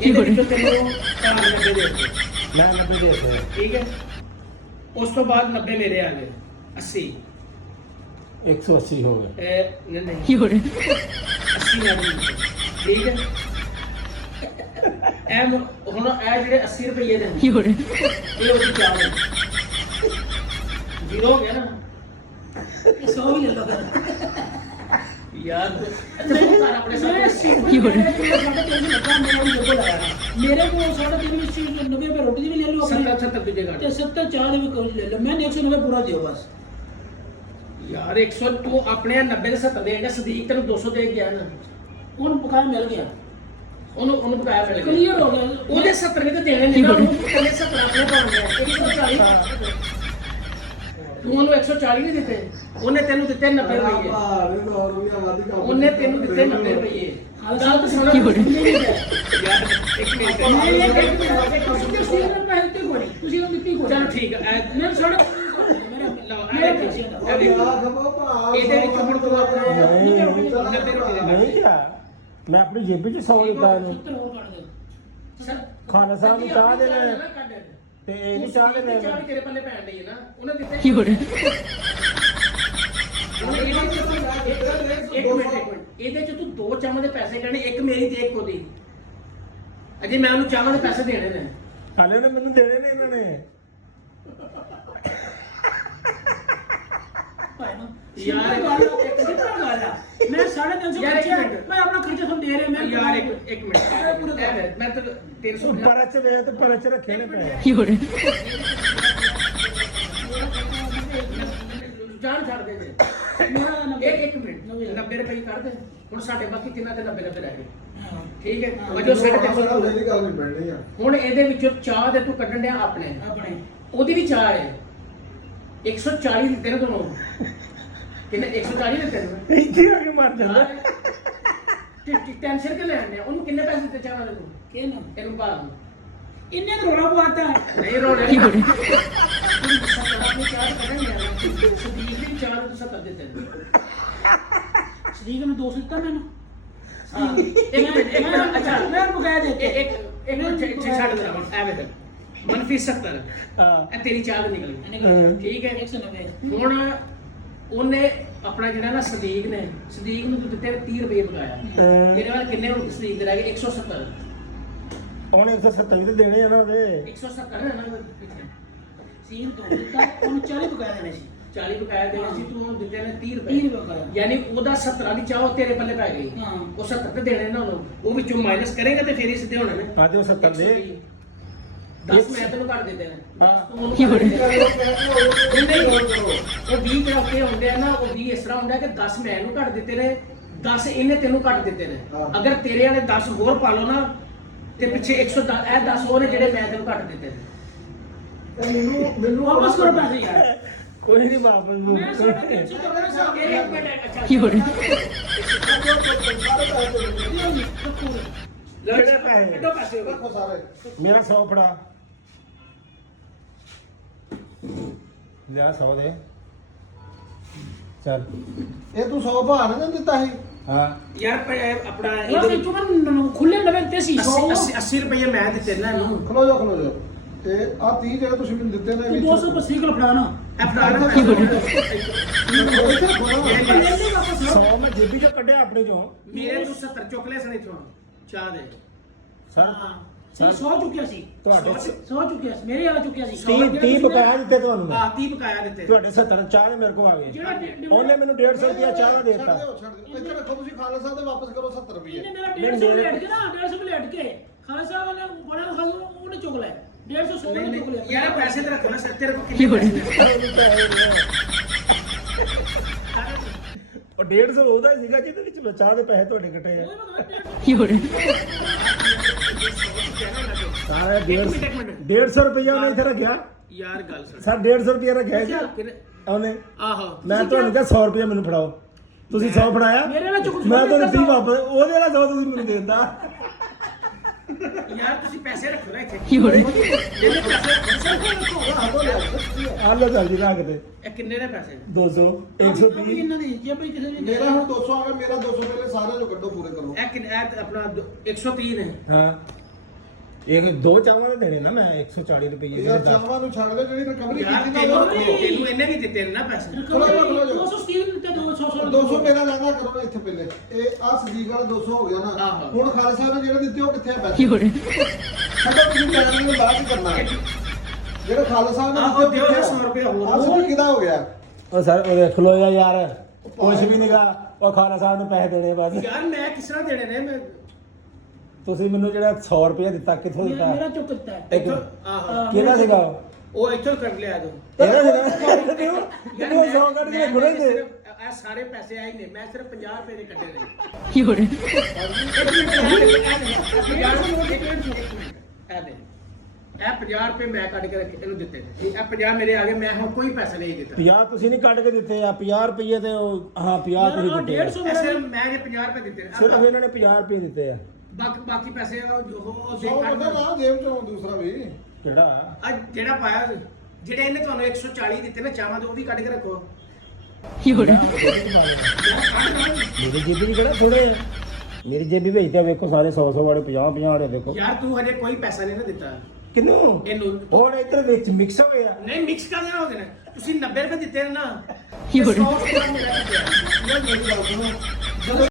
ਇਹਦੇ ਵਿੱਚੋਂ ਤੈਨੂੰ 90 ਦੇ ਦਿੱਤੇ ਮੈਂ 90 ਦੇ ਦਿੱਤੇ। ਠੀਕ ਹੈ। ਉਸ ਤੋਂ ਬਾਅਦ 90 ਮੇਰੇ ਆ ਗਏ 80 180 ਹੋ ਗਏ। ਨਹੀਂ ਨਹੀਂ 80 ਨਾ ਠੀਕ ਹੈ। ਹੁਣ ਇਹ ਜਿਹੜੇ 80 ਰੁਪਏ ਦੇ ਇਹ ਉਹਦੀ ਚਾਲ ਹੈ। ਜ਼ੀਰੋ ਹੋ ਗਿਆ ਨਾ 100 ਹੀ ਲੈ ਲਓ ਯਾਰ। ਅੱਛਾ ਤੂੰ ਕਰ ਆਪਣੇ ਸਾਹਮਣੇ मेरे को 3.5 90 पे रोटी भी ले लो 70 तुझे घाटे ते 70 4 भी ले लो मैंने 190 पूरा दियो बस यार 100 तू अपने 90 ਦੇ 70 ਦੇਗਾ ਸਦੀਕ ਤੈਨੂੰ 200 ਦੇ ਗਿਆ ਨਾ उन पकाया मिल गया ਉਹਨੂੰ ਬਕਾਇਆ ਮਿਲ ਗਿਆ क्लियर हो गया ਉਹਦੇ 70 ਵੀ ਤਾਂ ਦੇਣੇ ਨਹੀਂ ਨਾ ਉਹਨੂੰ ਕੱਲੇ 70 ਆਪਣੇ ਪਾਉਂਦੇ ਆ 140 ਤੂੰ ਉਹਨੂੰ 140 ਨਹੀਂ ਦਿੱਤੇ ਉਹਨੇ ਤੈਨੂੰ ਦਿੱਤੇ 90 ਰੁਪਏ ਉਹਨੇ ਤੈਨੂੰ ਦਿੱਤੇ 90 ਰੁਪਏ ਗੱਲ ਤਾਂ ਸੁਣ ਯਾਰ ਇੱਕ ਮਿੰਟ ਤੁਸੀਂ ਉਹ ਦਿੱਤੀ ਕੋਲ ਚਲ ਠੀਕ ਹੈ ਮੈਂ ਛੋੜ ਇਹਦੇ ਵਿੱਚ ਹੁਣ ਤੂੰ ਆਪਣਾ 90 ਰੁਪਏ ਨਹੀਂ ਕਿਹਾ ਮੈਂ ਆਪਣੀ ਜੇਬੀ ਚ 100 ਦਿੱਤਾ ਇਹਨੂੰ। 70 ਹੋਰ ਕੱਢ ਦੇ ਖਾਣਾ ਸਾਹਿਬ ਨੂੰ ਚਾਹ ਦੇ ਨੇ ਤੇ ਇਹ ਨਹੀਂ ਚਾਹ ਦੇ ਨੇ। ਚਾਹ ਵੀ ਤੇਰੇ ਪੱਲੇ ਪੈਣ ਡਈ ਹੈ ਨਾ ਉਹਨੇ ਦਿੱਤੇ ਇੱਕ ਮਿੰਟ ਇਹਦੇ ਚ ਤੂੰ 2 ਚਮਚ ਦੇ ਪੈਸੇ ਕਹਿਣੇ ਇੱਕ ਮੇਰੀ ਤੇ ਇੱਕ ਉਹਦੀ ਅਜੇ ਮੈਂ ਉਹਨੂੰ ਚਾਹਾਂ ਦੇ ਪੈਸੇ ਦੇਣੇ ਨੇ ਹਾਲੇ ਉਹਨੇ ਮੈਨੂੰ ਦੇਣੇ ਨੇ ਇਹਨਾਂ ਨੇ। यार मैं 350 यार, एक मिनट। मैं अपना खर्चा सब दे रहे मैं यार एक मिनट मैं तो 300 ਪਰਚ ਵੇ ਤੇ ਪਰਚ ਰੱਖੇ ਨੇ ਪਏ। ਜਾਨ ਛੱਡ ਦੇ ਦੇ मेरा ਇੱਕ ਮਿੰਟ 90 ਰੁਪਏ ਕਰ ਦੇ ਹੁਣ ਸਾਡੇ ਬਾਕੀ ਤਿੰਨਾਂ ਦੇ 90 ਰਹਿ ਗਏ ਠੀਕ ਹੈ ਵਜੋ 350 ਹੁਣ ਇਹਦੇ ਵਿੱਚੋਂ ਚਾਹ ਦੇ ਤੂੰ ਕੱਢਣ ਡਿਆ ਆਪਣੇ ਉਹਦੀ ਵੀ ਚਾਹ ਹੈ 140 ਦਿੱਤੇ ਨੇ ਤੁਹਾਨੂੰ ਕਿੰਨੇ 140 ਦਿੱਤੇ ਨੇ ਇੱਥੇ ਆ ਕੇ ਮਰ ਜਾਂਦਾ। ਟੈਨਸ਼ਨ ਕਿ ਲੈਣ ਡਿਆ ਉਹਨੂੰ ਕਿੰਨੇ ਪੈਸੇ ਦਿੱਤੇ ਚਾਹ ਵਾਲੇ ਨੂੰ केना ਇਹਨੂੰ ਬਾਹਰ इन्ने तो रोना पवाता है ਨਹੀਂ ਰੋਣੇ ਨਹੀਂ ਚਾਹ ਕੱਢਣ ਡਿਆ ਸਦੀਕ ਦੀ ਚਾਹ ਦੇ ਤੁਸੀਂ 70 ਦਿੱਤੇ ਨੇ शरीक में 200 ਦਿੱਤਾ ਮੈਨੂੰ ਇੱਕ ਮਿੰਟ ਅੱਛਾ मैं बकाया देते ਇੱਕ ਮਿੰਟ ਛੱਡ ਦੇ ਐਵੇਂ ਤੇ -70 ਹਾਂ ਇਹ ਤੇਰੀ ਚਾਹ ਦੀ ਨਿਕਲੀ ਠੀਕ ਹੈ 190 ਹੁਣ ਉਹਨੇ ਆਪਣਾ ਜਿਹੜਾ ਨਾ ਸਦੀਕ ਨੂੰ ਤੂੰ ਦਿੱਤੇ 30 ਰੁਪਏ ਬਕਾਇਆ ਤੇਰੇ ਨਾਲ ਕਿੰਨੇ ਹੁਣ ਸਦੀਕ ਦੇ ਰਹਿ ਗਏ 170 ਉਹਨੇ 170 ਤੇ ਦੇਣੇ ਆ ਨਾ ਉਹਦੇ। 170 ਹੈ ਨਾ सीन तो ਦਿੱਤਾ ਉਹਨੂੰ 40 ਬਕਾਇਆ ਦੇਣੇ ਸੀ 40 ਬਕਾਇਆ ਦੇਣੇ ਸੀ ਤੂੰ ਉਹਨੂੰ ਦਿੱਤੇ ਨੇ 30 30 ਰੁਪਏ ਬਕਾਇਆ ਯਾਨੀ ਉਹਦਾ 70 ਦੀ ਚਾਹ ਉਹ ਤੇਰੇ ਪੱਲੇ ਪੈ ਗਈ ਹਾਂ। ਉਹ 70 ਤੇ ਦੇਣੇ ਨਾ ਉਹਨੂੰ ਉਹ ਵਿੱਚੋਂ ਮਾਈਨਸ ਕਰੇਗਾ ਤੇ ਫੇਰ ਹੀ ਸਿੱਧੇ ਹੋਣੇ ਨੇ ਹਾਂ ਤੇ ਉਹ 70 ਦੇ 10 ਮੈਂ ਤੈਨੂੰ ਕੱਢ ਦਿੱਤੇ ਨੇ ਹਾਂ। ਉਹ 20 ਤੇ ਓਕੇ ਹੁੰਦੇ ਆ ਨਾ ਉਹ 20 ਇਸ ਤਰ੍ਹਾਂ ਹੁੰਦਾ ਕਿ 10 ਮੈਂ ਇਹਨੂੰ ਕੱਢ ਦਿੱਤੇ ਨੇ 10 ਇਹਨੇ ਤੈਨੂੰ ਕੱਢ ਦਿੱਤੇ ਨੇ ਅਗਰ ਤੇਰੇ ਵਾਲੇ 10 ਹੋਰ ਪਾ ਲਓ ਨਾ ਤੇ ਪਿੱਛੇ 110 ਇਹ 10 ਹੋਰ ਨੇ ਜਿਹੜੇ ਮੈਂ ਤੈਨੂੰ ਕੱਢ ਦਿੱਤੇ ਨੇ ਮੈਨੂੰ ਵਾਪਸ ਕਰੋ ਪੈਸੇ ਯਾਰ ਕੋਈ ਨਹੀਂ ਵਾਪਸ ਮੈਂ 350 ਕਰਨਾ ਸਾ ਇੱਕ ਮਿੰਟ ਅੱਛਾ ਕਿਹੜੇ ਪੈਸੇ? ਕੱਢੋ ਪੈਸੇ ਹੋਵੇ ਮੇਰਾ 100 ਫੜਾ ਲਿਆ 100 ਦੇ ਚੱਲ। ਇਹ ਤੂੰ 100 ਭਾਅ ਨਾ ਦਿੱਤਾ ਸੀ ਹਾਂ ਯਾਰ ਆਪਣਾ ਯਾਰ ਇਹਦੇ ਤੂੰ ਖੁੱਲੇ ਨਵੇਂ ਤੇ ਸੀ 80 ਰੁਪਏ ਮੈਂ ਦਿੱਤੇ ਨਾ ਇਹਨੂੰ ਖਲੋ ਜਾ ਤੇ ਆ 30 ਜਿਹੜੇ ਤੁਸੀਂ ਮੈਨੂੰ ਦਿੱਤੇ ਨੇ ਤੂੰ 200 ਰੁਪਏ ਸੀਕਲ ਫੜਾ ਨਾ ਇਹ ਫੜਾ ਨਾ ਇੱਥੇ ਖੜੋ। 100 ਮੈਂ ਜੇਬੀ ਚੋਂ ਕੱਢਿਆ ਆਪਣੇ ਚੋਂ। ਮੇਰੇ ਤੋਂ 70 ਚੁੱਕ ਲਏ ਸਨ ਇਥੋਂ ਚਾਹ ਦੇ ਸਰ ਸਹੀ 100 ਚੁੱਕਿਆ ਸੀ ਤੁਹਾਡੇ 100 ਚੁੱਕਿਆ ਸੀ ਮੇਰੇ ਵਾਲਾ ਚੁੱਕਿਆ ਸੀ 30 ਬਕਾਇਆ ਦਿੱਤੇ ਤੁਹਾਨੂੰ ਮੈਂ। 30 ਬਕਾਇਆ ਦਿੱਤੇ ਤੁਹਾਡੇ 70 ਚਾਹ ਦੇ ਮੇਰੇ ਕੋਲ ਆ ਗਏ। ਉਹਨੇ ਮੈਨੂੰ 150 ਰੁਪਇਆ ਚਾਹ ਦਾ ਦੇ ਦਿੱਤਾ। ਛੱਡ ਦਿਓ ਇੱਥੇ ਰੱਖੋ ਤੁਸੀਂ ਖਾਲਸਾ ਸਾਹਿਬ ਦੇ ਵਾਪਸ ਕਰੋ 70 ਰੁਪਏ ਇਹਨੇ ਮੇਰਾ 150 ਲੈਟ ਕੇ ਨਾ 150 ਲੈਟ ਕੇ ਖਾਲਸਾ ਵਾਲੇ ਬੜਾ ਖਾਲਸਾ ਉਹਨੇ ਚੁੱਕ ਲਿਆ 150 100 ਨੇ ਚੁੱਕ ਲਿਆ ਯਾਰ ਪੈਸੇ ਤੇ ਰੱਖੋ ਨਾ ਸਿਰ ਤੇਰੇ ਕੋਲ ਕਿੰਨੇ ਪੈਸੇ ਨੇ ਉਹ 150 ਉਹਦਾ ਹੀ ਸੀਗਾ ਜਿਹਦੇ ਵਿੱਚ ਚਾਹ ਦੇ ਪੈਸੇ ਤੁਹਾਡੇ ਕੱਟੇ ਆ। ਸਾਰਾ ਇੱਕ ਮਿੰਟ 150 ਰੁਪਇਆ ਉਹਨੇ ਇੱਥੇ ਰੱਖਿਆ। ਯਾਰ ਗੱਲ ਸੁਣ ਸਰ 150 ਰੁਪਇਆ ਰੱਖਿਆ ਸੀ ਉਹਨੇ। ਆਹੋ ਮੈਂ ਤੁਹਾਨੂੰ ਕਿਹਾ 100 ਰੁਪਇਆ ਮੈਨੂੰ ਫੜਾਓ। ਤੁਸੀਂ 100 ਫੜਾਇਆ ਮੇਰੇ ਨਾਲ ਚੁੱਕ ਮੈਂ ਤੁਹਾਨੂੰ 30 ਵਾਪਸ ਉਹਦੇ ਨਾਲ 100 ਤੁਸੀਂ ਮੈਨੂੰ ਦੇ ਦਿੰਦਾ। ਯਾਰ ਤੁਸੀਂ ਪੈਸੇ ਰੱਖੋ ਨਾ ਇੱਥੇ ਜਿਹੜੇ ਪੈਸੇ ਰੱਖੋ ਆ ਲੋ ਜਲਦੀ ਰੱਖ ਦੇ। ਇਹ ਕਿੰਨੇ ਨੇ ਪੈਸੇ 200 130 ਇਹਨਾਂ ਦੀ ਜੇ ਭਾਈ ਕਿਸੇ ਦੀ ਮੇਰਾ ਹੁਣ 200 ਆ ਗਿਆ ਮੇਰਾ 200 ਪਹਿਲੇ ਸਾਰੇ ਜੋ ਕੱਢੋ ਪੂਰੇ ਕਰੋ ਇਹ ਆਪਣਾ 130 ਨੇ ਹਾਂ ਇਹ ਦੋ ਚਾਵਾਂ ਦੇ ਦੇਣੇ ਨਾ ਮੈਂ 140 ਰੁਪਏ ਯਾਰ ਜਿਹੜੇ 10 ਚਾਵਾਂ ਨੂੰ ਛੱਡ ਦੇ ਜਿਹੜੀ ਰਿਕਵਰੀ ਯਾਰ ਕੀਤੀ ਨਾ ਤੈਨੂੰ ਉਹ ਰੱਖੋ। ਤੈਨੂੰ ਇਹਨੇ ਵੀ ਦਿੱਤੇ ਨੇ ਨਾ ਪੈਸੇ। ਚਲੋ, ਚਲੋ, ਚਲੋ। 230 ਤੇ 200 200 ਮੇਰਾ ਲੈਣਾ ਕਰੋ ਇੱਥੇ ਪਹਿਲੇ ਇਹ ਆ ਸਦੀਕ ਵਾਲਾ 200 ਹੋ ਗਿਆ ਨਾ ਆਹੋ। ਹੁਣ ਖਾਲਸਾ ਨੇ ਜਿਹੜੇ ਦਿੱਤੇ ਉਹ ਕਿੱਥੇ ਆ ਪੈਸੇ ਛੱਡੋ ਤੁਸੀਂ ਲੈਣ ਨੂੰ ਬਾਅਦ ਚ ਕਰਨਾ ਜਿਹੜੇ ਖਾਲਸਾ ਨੇ ਆਹੋ, ਦਿਓ ਯਾਰ 100 ਰੁਪਏ ਹੋਰ। ਆ ਸਦੀਕ ਕਿਹਦਾ ਹੋ ਗਿਆ ਉਹ ਸਰ ਉਹ ਦੇਖ ਲੋ ਯਾਰ ਕੁਛ ਵੀ ਨਹੀਂਗਾ ਉਹ ਖਾਨਾ ਸਾਹਿਬ ਨੂੰ ਪੈਸੇ ਦੇਣੇ ਬਸ ਯਾਰ ਮੈਂ ਕਿਸ ਤਰ੍ਹਾਂ ਦੇਣੇ ਨੇ ਮੈਂ ਤੁਸੀਂ ਮੈਨੂੰ ਜਿਹੜਾ 100 ਰੁਪਏ ਦਿੱਤਾ ਕਿੱਥੋਂ ਦਿੱਤਾ ਮੇਰਾ ਚੁੱਕ ਦਿੱਤਾ ਹੈ। ਇੱਕ ਇੱਥੋਂ ਆਹੋ ਕਿਹਦਾ ਸੀਗਾ ਉਹ ਇੱਥੋਂ ਕੱਢ ਲਿਆ ਤੂੰ। ਇਹਦਾ ਸੀਗਾ ਯਾਰ ਕਿਹਨੂੰ 100 ਕੱਢ ਕੇ ਖੁਰੇ ਦੇ ਇਹ ਸਾਰੇ ਪੈਸੇ ਆਏ ਨੇ ਮੈਂ ਸਿਰਫ 50 ਰੁਪਏ ਦੇ ਕੱਢੇ ਨੇ। ਇਹ 50 ਰੁਪਏ ਮੈਂ ਕੱਢ ਕੇ ਰੱਖੇ ਇਹਨੂੰ ਦਿੱਤੇ ਨੇ। ਇਹ 50 ਮੇਰੇ ਆ ਗਏ ਮੈਂ ਹੁਣ ਕੋਈ ਪੈਸਾ ਨਹੀਂ ਦਿੱਤਾ। 50 ਤੁਸੀਂ ਨਹੀਂ ਕੱਢ ਕੇ ਦਿੱਤੇ ਆ 50 ਰੁਪਏ ਤੇ ਉਹ ਹਾਂ 50 ਤੁਸੀਂ ਦਿੱਤੇ ਆ। 150 ਇਹ ਸਿਰਫ ਮੈਂ ਜੇ 50 ਰੁਪਏ ਦਿੱਤੇ ਨੇ। ਸਿਰਫ ਇਹਨਾਂ ਨੇ 50 ਰੁਪਏ ਦਿੱਤੇ ਆ ਬਾਕੀ ਪੈਸੇ ਉਹ ਦੇ 100 ਬੰਦਾ ਕੱਢ ਨਾ ਜੇਬ ਚੋਂ ਦੂਸਰਾ ਵੀ ਕਿਹੜਾ ਅੱਜ ਜਿਹੜਾ ਪਾਇਆ ਜਿਹੜੇ ਇਹਨੇ ਤੁਹਾਨੂੰ 140 ਦਿੱਤੇ ਨੇ ਚਾਵਾਂ ਦੇ ਉਹ ਵੀ ਕੱਢ ਕੇ ਰੱਖੋ। ਮੇਰੀ ਜੇਬੀ ਕਿਹੜਾ ਥੋੜੇ ਆ ਮੇਰੀ ਜੇਬੀ ਵਿੱਚ ਤਾਂ ਵੇਖੋ ਸਾਰੇ 100 ਵਾਲੇ 50 ਵਾਲੇ ਦੇਖੋ ਯਾਰ ਤੂੰ ਹਜੇ ਕੋਈ ਪੈਸਾ ਨਹੀਂ ਨਾ ਦਿੱਤਾ ਕਿਨੂੰ ਇਹਨੂੰ। ਹੋਰ ਇੱਧਰ ਵਿੱਚ ਮਿਕਸ ਹੋ ਗਿਆ ਨਹੀਂ ਮਿਕਸ ਕਰ ਦੇਣਾ ਉਹਦੇ ਨਾਲ ਤੁਸੀਂ 90 ਰੁਪਏ ਦਿੱਤੇ ਨੇ ਨਾ। 100 ਰੁਪਏ ਮੇਰਾ ਦਿੱਤਾ। ਇਹ ਮੇਰੀ ਗੱਲ ਸੁਣੋ ਜਦੋਂ